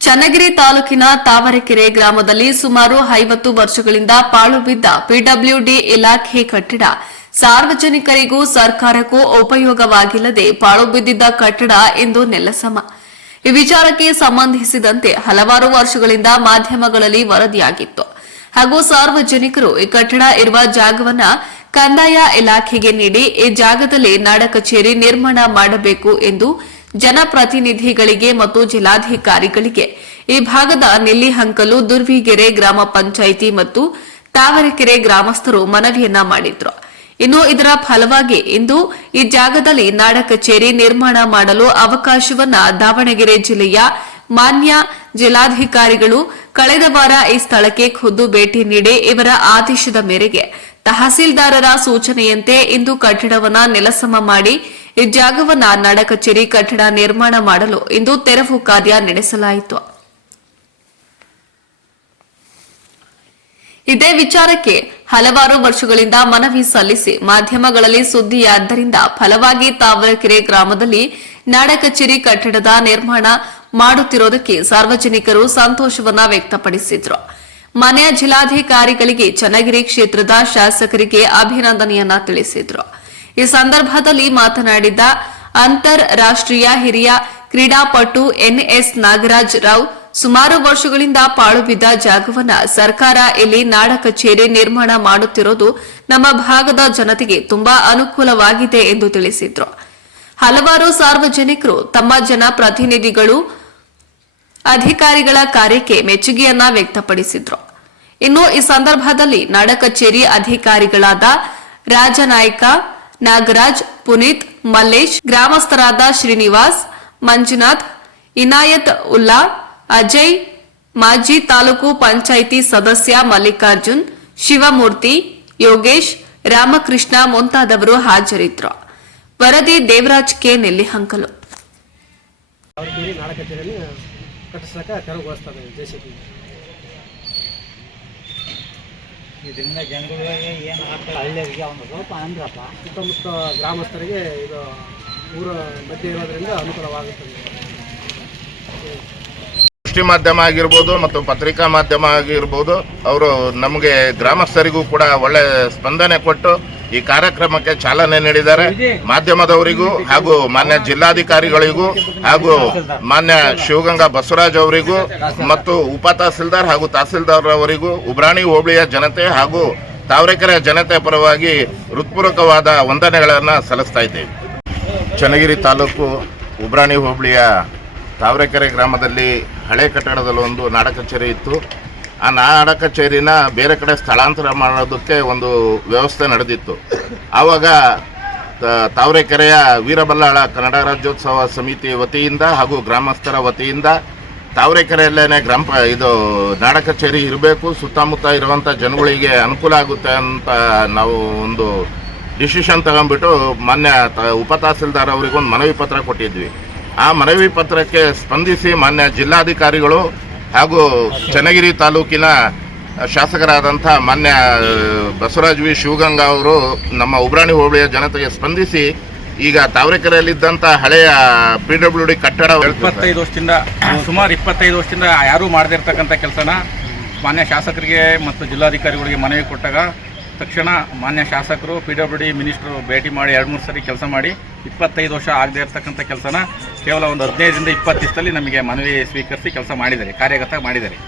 ಚನ್ನಗಿರಿ ತಾಲೂಕಿನ ತಾವರೆಕೆರೆ ಗ್ರಾಮದಲ್ಲಿ ಸುಮಾರು ಐವತ್ತು ವರ್ಷಗಳಿಂದ ಪಾಳು ಬಿದ್ದ ಪಿಡಬ್ಲ್ಯೂಡಿ ಇಲಾಖೆ ಕಟ್ಟಡ. ಸಾರ್ವಜನಿಕರಿಗೂ ಸರ್ಕಾರಕ್ಕೂ ಉಪಯೋಗವಾಗಿಲ್ಲದೆ ಪಾಳು ಬಿದ್ದಿದ್ದ ಕಟ್ಟಡ ಇಂದು ನೆಲಸಮ. ಈ ವಿಚಾರಕ್ಕೆ ಸಂಬಂಧಿಸಿದಂತೆ ಹಲವಾರು ವರ್ಷಗಳಿಂದ ಮಾಧ್ಯಮಗಳಲ್ಲಿ ವರದಿಯಾಗಿತ್ತು. ಹಾಗೂ ಸಾರ್ವಜನಿಕರು ಈ ಕಟ್ಟಡ ಇರುವ ಜಾಗವನ್ನ ಕಂದಾಯ ಇಲಾಖೆಗೆ ನೀಡಿ ಈ ಜಾಗದಲ್ಲಿ ನಾಡ ಕಚೇರಿ ನಿರ್ಮಾಣ ಮಾಡಬೇಕು ಎಂದು ಜನಪ್ರತಿನಿಧಿಗಳಿಗೆ ಮತ್ತು ಜಿಲ್ಲಾಧಿಕಾರಿಗಳಿಗೆ ಈ ಭಾಗದ ನೆಲ್ಲಿಹಂಕಲು, ದುರ್ವಿಗೆರೆ ಗ್ರಾಮ ಪಂಚಾಯಿತಿ ಮತ್ತು ತಾವರೆಕೆರೆ ಗ್ರಾಮಸ್ಥರು ಮನವಿಯನ್ನ ಮಾಡಿದ್ರು. ಇನ್ನು ಇದರ ಫಲವಾಗಿ ಇಂದು ಈ ಜಾಗದಲ್ಲಿ ನಾಡ ಕಚೇರಿ ನಿರ್ಮಾಣ ಮಾಡಲು ಅವಕಾಶವನ್ನ ದಾವಣಗೆರೆ ಜಿಲ್ಲೆಯ ಮಾನ್ಯ ಜಿಲ್ಲಾಧಿಕಾರಿಗಳು ಕಳೆದ ವಾರ ಈ ಸ್ಥಳಕ್ಕೆ ಖುದ್ದು ಭೇಟಿ ನೀಡಿ ಇವರ ಆದೇಶದ ಮೇರೆಗೆ ತಹಸೀಲ್ದಾರರ ಸೂಚನೆಯಂತೆ ಇಂದು ಕಟ್ಟಡವನ್ನ ನೆಲಸಮ ಮಾಡಿ ಈ ಜಾಗವನ್ನ ನಾಡ ಕಚೇರಿ ಕಟ್ಟಡ ನಿರ್ಮಾಣ ಮಾಡಲು ಇಂದು ತೆರವು ಕಾರ್ಯ ನಡೆಸಲಾಯಿತು. ಇದೇ ವಿಚಾರಕ್ಕೆ ಹಲವಾರು ವರ್ಷಗಳಿಂದ ಮನವಿ ಸಲ್ಲಿಸಿ ಮಾಧ್ಯಮಗಳಲ್ಲಿ ಸುದ್ದಿಯಾದ್ದರಿಂದ ಫಲವಾಗಿ ತಾವರೆಕೆರೆ ಗ್ರಾಮದಲ್ಲಿ ನಾಡ ಕಚೇರಿ ಕಟ್ಟಡದ ನಿರ್ಮಾಣ ಮಾಡುತ್ತಿರುವುದಕ್ಕೆ ಸಾರ್ವಜನಿಕರು ಸಂತೋಷವನ್ನ ವ್ಯಕ್ತಪಡಿಸಿದ್ರು. ಮನೆಯ ಜಿಲ್ಲಾಧಿಕಾರಿಗಳಿಗೆ ಚನ್ನಗಿರಿ ಕ್ಷೇತ್ರದ ಶಾಸಕರಿಗೆ ಅಭಿನಂದನೆಯನ್ನ ತಿಳಿಸಿದ್ರು. ಈ ಸಂದರ್ಭದಲ್ಲಿ ಮಾತನಾಡಿದ ಅಂತರ್ ಹಿರಿಯ ಕ್ರೀಡಾಪಟು ಎನ್ಎಸ್ ನಾಗರಾಜ್ ರಾವ್, ಸುಮಾರು ವರ್ಷಗಳಿಂದ ಪಾಳು ಬಿದ್ದ ಜಾಗವನ್ನ ಸರ್ಕಾರ ಇಲ್ಲಿ ನಾಡ ಕಚೇರಿ ನಿರ್ಮಾಣ ಮಾಡುತ್ತಿರುವುದು ನಮ್ಮ ಭಾಗದ ಜನತೆಗೆ ತುಂಬಾ ಅನುಕೂಲವಾಗಿದೆ ಎಂದು ತಿಳಿಸಿದರು. ಹಲವಾರು ಸಾರ್ವಜನಿಕರು ತಮ್ಮ ಜನಪ್ರತಿನಿಧಿಗಳು ಅಧಿಕಾರಿಗಳ ಕಾರ್ಯಕ್ಕೆ ಮೆಚ್ಚುಗೆಯನ್ನ ವ್ಯಕ್ತಪಡಿಸಿದ್ರು. ಇನ್ನು ಈ ಸಂದರ್ಭದಲ್ಲಿ ನಾಡ ಕಚೇರಿ ಅಧಿಕಾರಿಗಳಾದ ರಾಜನಾಯ್ಕ ನಾಗರಾಜ್, ಪುನೀತ್, ಮಲ್ಲೇಶ್, ಗ್ರಾಮಸ್ಥರಾದ ಶ್ರೀನಿವಾಸ್, ಮಂಜುನಾಥ್, ಇನಾಯತ್ ಉಲ್ಲಾ, ಅಜಯ್, ಮಾಜಿ ತಾಲೂಕು ಪಂಚಾಯಿತಿ ಸದಸ್ಯ ಮಲ್ಲಿಕಾರ್ಜುನ್, ಶಿವಮೂರ್ತಿ, ಯೋಗೇಶ್, ರಾಮಕೃಷ್ಣ ಮುಂತಾದವರು ಹಾಜರಿದ್ದರು ವರದಿ ದೇವರಾಜ್ ಕೆ. ನೆಲ್ಲಿಹಂಕಲು. ಅವ್ರಿಗೆ ಇದರಿಂದ ಜನಗಳಿಗೆ ಏನು ಆಗ್ತದೆ? ಹಳ್ಳಿಯವರಿಗೆ ಅವನು ಸ್ವಲ್ಪ ಅಂದ್ರಪ್ಪ ಸುತ್ತಮುತ್ತ ಗ್ರಾಮಸ್ಥರಿಗೆ ಇದು ಊರ ಮಧ್ಯೆ ಇರೋದ್ರಿಂದ ಅನುಕೂಲವಾಗುತ್ತದೆ. ದೃಷ್ಟಿ ಮಾಧ್ಯಮ ಆಗಿರ್ಬೋದು ಮತ್ತು ಪತ್ರಿಕಾ ಮಾಧ್ಯಮ ಆಗಿರ್ಬೋದು ಅವರು ನಮಗೆ ಗ್ರಾಮಸ್ಥರಿಗೂ ಕೂಡ ಒಳ್ಳೆ ಸ್ಪಂದನೆ ಕೊಟ್ಟು ಈ ಕಾರ್ಯಕ್ರಮಕ್ಕೆ ಚಾಲನೆ ನೀಡಿದ್ದಾರೆ ಮಾಧ್ಯಮದವರಿಗೂ ಹಾಗೂ ಮಾನ್ಯ ಜಿಲ್ಲಾಧಿಕಾರಿಗಳಿಗೂ ಹಾಗೂ ಮಾನ್ಯ ಶಿವಗಂಗಾ ಬಸವರಾಜ್ ಅವರಿಗೂ ಮತ್ತು ಉಪ ತಹಸೀಲ್ದಾರ್ ಹಾಗೂ ತಹಸೀಲ್ದಾರ್ ಅವರಿಗೂ ಉಬ್ರಾಣಿ ಹೋಬಳಿಯ ಜನತೆ ಹಾಗೂ ತಾವರೆಕೆರೆ ಜನತೆ ಪರವಾಗಿ ಹೃತ್ಪೂರ್ವಕವಾದ ವಂದನೆಗಳನ್ನು ಸಲ್ಲಿಸ್ತಾ ಇದ್ದೇವೆ. ಚನ್ನಗಿರಿ ತಾಲೂಕು ಉಬ್ರಾಣಿ ಹೋಬಳಿಯ ತಾವರೆಕೆರೆ ಗ್ರಾಮದಲ್ಲಿ ಹಳೆ ಕಟ್ಟಡದಲ್ಲಿ ಒಂದು ನಾಡ ಕಚೇರಿ ಇತ್ತು. ಆ ನಾಡ ಕಚೇರಿನ ಬೇರೆ ಕಡೆ ಸ್ಥಳಾಂತರ ಮಾಡೋದಕ್ಕೆ ಒಂದು ವ್ಯವಸ್ಥೆ ನಡೆದಿತ್ತು. ಆವಾಗ ತಾವರೆಕೆರೆಯ ವೀರಬಲ್ಲಾಳ ಕನ್ನಡ ರಾಜ್ಯೋತ್ಸವ ಸಮಿತಿ ವತಿಯಿಂದ ಹಾಗೂ ಗ್ರಾಮಸ್ಥರ ವತಿಯಿಂದ ತಾವರೆಕೆರೆಯಲ್ಲೇನೆ ಗ್ರಾಮ ಇದು ನಾಡ ಕಚೇರಿ ಇರಬೇಕು, ಸುತ್ತಮುತ್ತ ಇರುವಂಥ ಜನಗಳಿಗೆ ಅನುಕೂಲ ಆಗುತ್ತೆ ಅಂತ ನಾವು ಒಂದು ಡಿಸಿಷನ್ ತಗೊಂಡ್ಬಿಟ್ಟು ಮಾನ್ಯ ಉಪ ತಹಸೀಲ್ದಾರ್ ಅವರಿಗೊಂದು ಮನವಿ ಪತ್ರ ಕೊಟ್ಟಿದ್ವಿ. ಆ ಮನವಿ ಪತ್ರಕ್ಕೆ ಸ್ಪಂದಿಸಿ ಮಾನ್ಯ ಜಿಲ್ಲಾಧಿಕಾರಿಗಳು ಹಾಗೂ ಚನ್ನಗಿರಿ ತಾಲೂಕಿನ ಶಾಸಕರಾದಂಥ ಮಾನ್ಯ ಬಸವರಾಜ್ ವಿ. ಶಿವಗಂಗಾ ಅವರು ನಮ್ಮ ಉಬ್ರಾಣಿ ಹೋಬಳಿಯ ಜನತೆಗೆ ಸ್ಪಂದಿಸಿ ಈಗ ತಾವರೆಕೆರೆಯಲ್ಲಿದ್ದಂಥ ಹಳೆಯ ಪಿ ಡಬ್ಲ್ಯೂ ಡಿ ಕಟ್ಟಡ ಇಪ್ಪತ್ತೈದು ವರ್ಷದಿಂದ, ಸುಮಾರು ಇಪ್ಪತ್ತೈದು ವರ್ಷದಿಂದ ಯಾರೂ ಮಾಡದಿರ್ತಕ್ಕಂಥ ಕೆಲಸನ ಮಾನ್ಯ ಶಾಸಕರಿಗೆ ಮತ್ತು ಜಿಲ್ಲಾಧಿಕಾರಿಗಳಿಗೆ ಮನವಿ ಕೊಟ್ಟಾಗ ತಕ್ಷಣ ಮಾನ್ಯ ಶಾಸಕರು, ಪಿ ಡಬ್ಲ್ಯೂ ಡಿ ಮಿನಿಸ್ಟ್ರು ಭೇಟಿ ಮಾಡಿ ಎರಡು, ಮೂರು ಸರಿ ಕೆಲಸ ಮಾಡಿ ಇಪ್ಪತ್ತೈದು ವರ್ಷ ಆಗದೇ ಇರತಕ್ಕಂಥ ಕೆಲಸನ ಕೇವಲ ಒಂದು ಹದಿನೈದರಿಂದ ಇಪ್ಪತ್ತು ದಿವಸದಲ್ಲಿ ನಮಗೆ ಮನವಿ ಸ್ವೀಕರಿಸಿ ಕೆಲಸ ಮಾಡಿದ್ದಾರೆ, ಕಾರ್ಯಗತ ಮಾಡಿದ್ದಾರೆ.